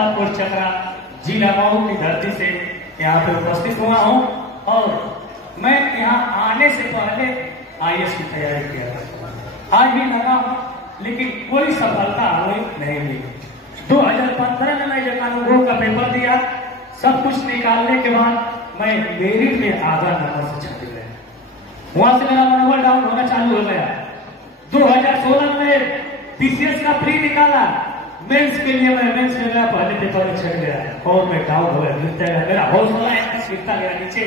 Faizabad post चकरा जिला मऊ की धरती से यहाँ पे उपस्थित हुआ हूँ और मैं यहाँ आने से पहले IAS की तैयारी किया था। आज भी लगा हूँ लेकिन कोई सफलता हमें नहीं मिली। 2015 में मैं जकानुभव का पेपर दिया, सब कुछ निकालने के बाद मैं मेरिट में आधा नंबर से छट गया। वहां से मेरा मनोबल डाउन होना चालू हो गया। 2016 में PCS का प्री निकाला, मेंस के लिए मैं मेंस में गया, पहले पेपर में छट गया और मैं डाउन हो गया। मेरा हौसला गिरता गया नीचे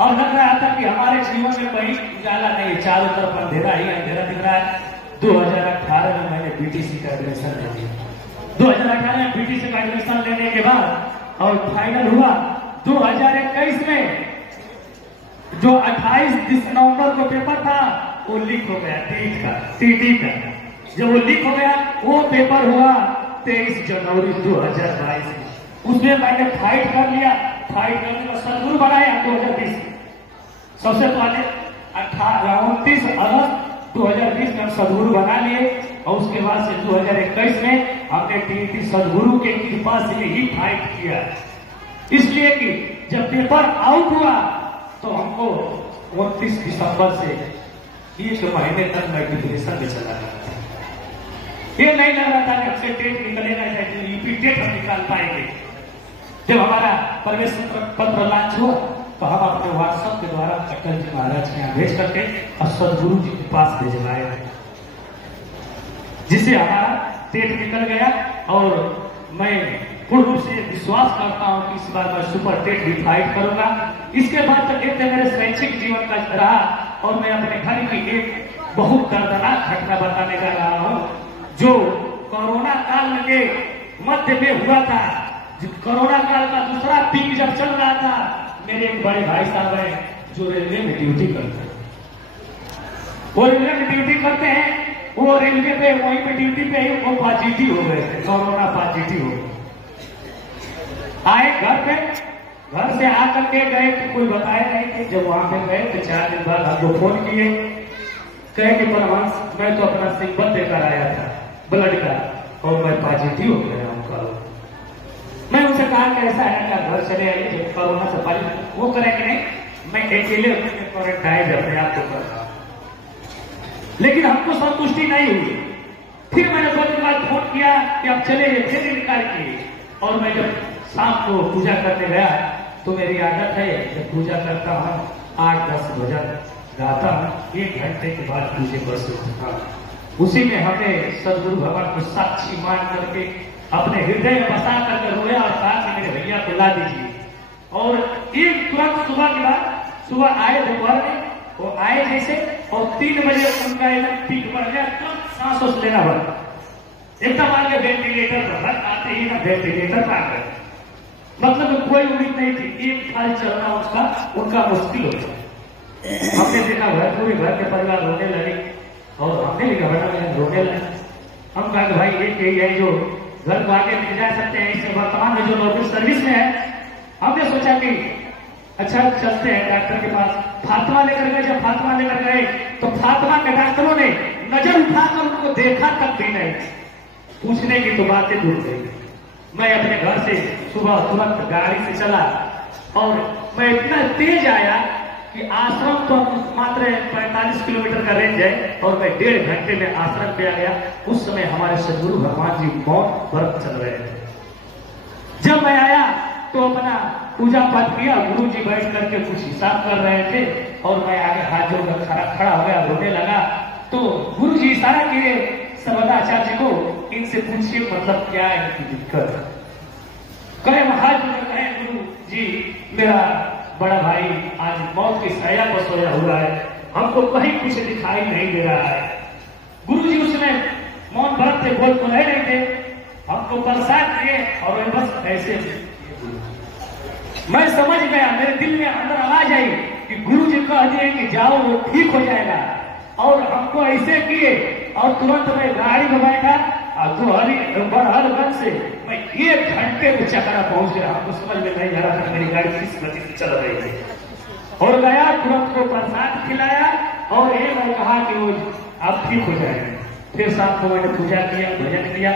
और लग रहा था कि हमारे जीवन में कहीं उजाला नहीं, चारों तरफ अंधेरा ही अंधेरा दिख रहा है। 2018 में मैंने BTC का एडमिशन ले लिया। 2018 में BTC का एडमिशन लेने के बाद और फाइनल हुआ 2021 में। जो 28 नवंबर को पेपर था वो लीक हो गया, TT का। जब वो लीक हो गया, वो पेपर हुआ 23 जनवरी 2022 में। उसमें मैंने फाइट कर लिया, फाइट करने का सदगुरु बनाया 2020 में। सबसे पहले 29 अगस्त 2020 में हम सदगुरु बना लिए और उसके बाद से 2021 में हमने TT सदगुरु के कृपा से ही फाइट किया। इसलिए कि जब पेपर आउट हुआ तो हमको 29 दिसंबर से 1 महीने तक मैं डिप्रेशन में चला गया। ये नहीं लग रहा था कि अच्छे टेट निकलेगा, यूपी टेट हम निकाल पाएंगे। जब हमारा प्रवेश पत्र लॉन्च हुआ तो हम अपने व्हाट्सएप के द्वारा अटल जी महाराज के यहाँ भेज करके और सदगुरु जी के पास भेजवाए, जिससे हमारा टेट निकल गया। और मैं पूर्ण रूप से विश्वास करता हूं कि इस बार मैं सुपर टेट भी फाइट करूंगा। इसके बाद तक एक मेरे शैक्षिक जीवन का रहा और मैं अपने घर की एक बहुत दर्दनाक घटना बताने जा रहा हूं, जो कोरोना काल में मध्य में हुआ था। कोरोना काल का दूसरा पीक जब चल रहा था, मेरे एक बड़े भाई साहब हैं जो रेलवे में ड्यूटी करते हैं। वो रेलवे में ड्यूटी करते हैं, वो रेलवे पे वहीं पे ड्यूटी पे ही वो पॉजिटिव हो गए थे, कोरोना पॉजिटिव हो गए। आए घर पे, घर से आकर के गए कि कोई बताया नहीं कि जब वहां पे गए तो 4 दिन बाद हमको फोन किए, कहे कि परमांश मैं तो अपना सिंबल देकर आया था ब्लड का और मैं पॉजिटिव हो गया हूँ। मैं उनसे कहा कि ऐसा है क्या, घर चले आइए कोरोना से पहले। वो करे कि नहीं, मैं अकेले क्वारंटाइन अपने आप को कर रहा हूं। लेकिन हमको संतुष्टि नहीं हुई। फिर मैंने 2 दिन बाद फोन किया कि आप चले गए, फिर निकाल किए। और मैं जब शाम को पूजा करने गया तो मेरी आदत है जब पूजा करता हूँ 8-10 भजन गाता हूँ, 1 घंटे के बाद पूजे पर से उठता हूँ। उसी में हमें सदगुरु भगवान को साक्षी मान करके अपने हृदय में बसा करके रोया और कहा कि मेरे भैया को ला दीजिए। और एक तुरंत सुबह के बाद, सुबह आए दोपहर में, वो आए जैसे और 3 बजे उनका एकदम पीक बढ़ गया, तुरंत सांस उस लेना बंद, एकदम आगे वेंटिलेटर पर आते ही ना वेंटिलेटर पर आ गए। मतलब कोई उम्मीद नहीं थी, एक साल चलना उनका मुश्किल हो गया। हमने देखा पूरे घर के परिवार रोने लगे और हमने भी घबराने रोने लगे। हम कहा भाई एक यही है जो घर को आगे ले जा सकते हैं, इससे वर्तमान में जो नौकरी सर्विस में है। हमने सोचा कि अच्छा चलते हैं डॉक्टर के पास। फातिमा लेकर गए, जब फातिमा लेकर गए तो फातिमा के डॉक्टरों ने नजर उठाकर उनको देखा तक भी नहीं, पूछने की तो बातें दूर गई। मैं अपने घर से सुबह तुरंत गाड़ी से चला और मैं इतना तेज आया कि आश्रम तो मात्र 45 किलोमीटर का रेंज है और मैं 1.5 घंटे में आश्रम पे आ गया। उस समय हमारे सदगुरु भगवान जी मौन व्रत चल रहे थे। जब मैं आया तो अपना पूजा पाठ किया, गुरु जी बैठ करके कुछ हिसाब कर रहे थे और मैं आगे हाथ जोड़कर खड़ा हो गया, रोने लगा। तो गुरु जी इशारा किए सर्वदाचार्य को, इनसे पूछिए मतलब क्या है इनकी दिक्कत। कहे हाथ जोड़कर कहे गुरु जी मेरा बड़ा भाई आज मौत की सया पर सोया हुआ है, हमको कहीं कुछ दिखाई नहीं दे रहा है। गुरु जी उसमें मौन व्रत थे, बोल तो रहे नहीं थे, हमको प्रसाद दिए और बस ऐसे मैं समझ गया, मेरे दिल में अंदर आवाज आई कि गुरु जी कह दिए कि जाओ वो ठीक हो जाएगा। और हमको ऐसे किए और तुरंत मैं गाड़ी में बैठा और बड़हलगंज से मैं 1 घंटे में चकरा पहुंच गया। हमको समझ में नहीं आ रहा था मेरी गाड़ी किस गति से चल रही थी। और गया, तुरंत को प्रसाद खिलाया और ये मैं कहा कि वो आप ठीक हो जाएंगे। फिर शाम को मैंने पूजा किया, भजन किया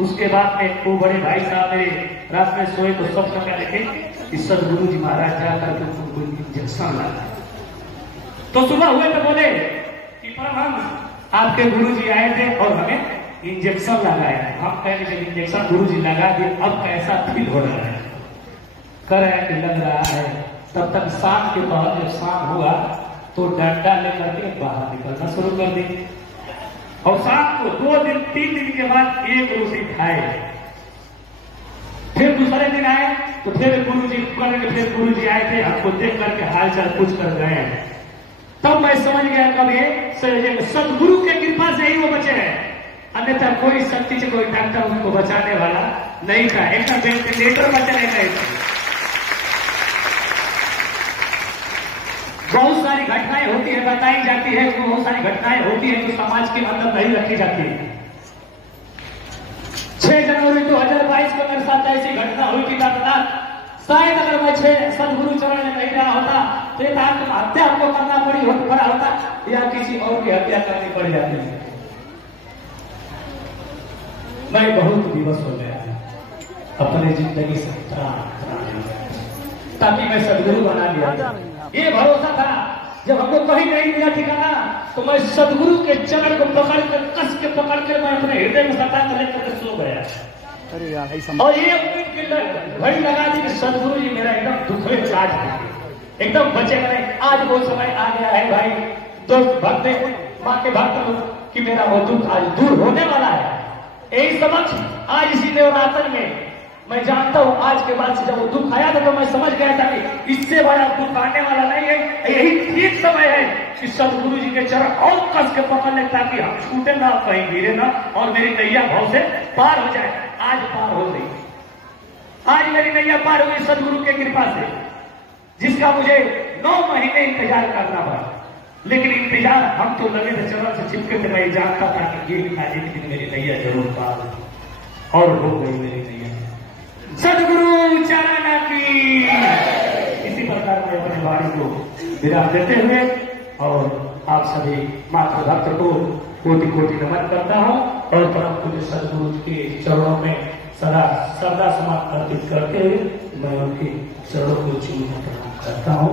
उसके बाद में वो बड़े भाई साहब मेरे रात में सोए तो स्वप्न में देखे कि सदगुरु जी महाराज जाकर के उनको इंजेक्शन लगा। तो सुबह हुए तो बोले कि परमहंस आपके गुरु जी आए थे और हमें इंजेक्शन लगाया। हम कहें जब इंजेक्शन गुरु जी लगा दिए अब कैसा फील हो रहा है? कर रहा है कि लग रहा है। तब तक शाम के बाद जब शाम हुआ तो डंडा लेकर के बाहर निकलना शुरू कर दी और शाम को 2 दिन 3 दिन के बाद एक रोटी खाए। फिर दूसरे दिन आए तो फिर गुरु जी आए थे, हमको देख करके हाल चाल पूछ कर गए। तब मैं समझ गया कब ये सदगुरु के कृपा से ही वो बचे हैं, अन्यथा कोई शक्ति से कोई डॉक्टर उनको बचाने वाला नहीं था। एक वेंटिलेटर बचने नहीं था। बहुत सारी घटनाएं होती है, बताई जाती है, बहुत सारी घटनाएं होती है जो समाज के अंदर नहीं रखी जाती है। 6 जनवरी 2022 को मेरे साथ ऐसी घटना हुई थी शायद अगर मैं सदगुरु चरण में नहीं रहा होता तो एक आत्महत्या हमको करना पड़ा होता या किसी और की हत्या करनी पड़ जाती है। मैं बहुत विवश हो गया अपने जिंदगी से ताकि मैं सदगुरु बना लिया। ये भरोसा था जब हमको कहीं नहीं मिला ठिकाना तो मैं सदगुरु के चरण को पकड़ कर कस के पकड़ कर मैं अपने हृदय में सटा कर लेकर सो गया। अरे यार और ये घड़ी लगा दी कि सदगुरु जी मेरा एकदम दुख में काट एकदम बचे नहीं। आज वो समय आ गया है भाई, दोस्त भक्त माँ के भक्त कि मेरा वो दुख आज दूर होने वाला है। यही समझ आज इसी नवरात्र में मैं जानता हूं आज के बाद से जब वो दुख आया था तो मैं समझ गया था कि इससे बड़ा दुख आने वाला नहीं है। यही ठीक समय है कि सदगुरु जी के चरण और कस के पकड़ ले ताकि हम छूटे ना, कहीं गिरे ना और मेरी नैया भाव से पार हो जाए। आज पार हो गई, आज मेरी नैया पार हुई सदगुरु के कृपा से, जिसका मुझे 9 महीने इंतजार करना पड़ा। लेकिन इंतजार हम तो लगे थे चरण से चिपके थे। मैं जानता था कि ये एक दिन मेरी नैया जरूर पार होगी और हो गई मेरी नैया। सदगुरु चरण की। इसी प्रकार मैं अपने वाणी को विराम देते हुए और आप सभी मात्र भक्त को कोटि कोटि नमन करता हूं और परम पूज्य सदगुरु के चरणों में सदा श्रद्धा समाप्त अर्पित करते हुए मैं उनके चरणों को चूम प्रणाम करता हूं।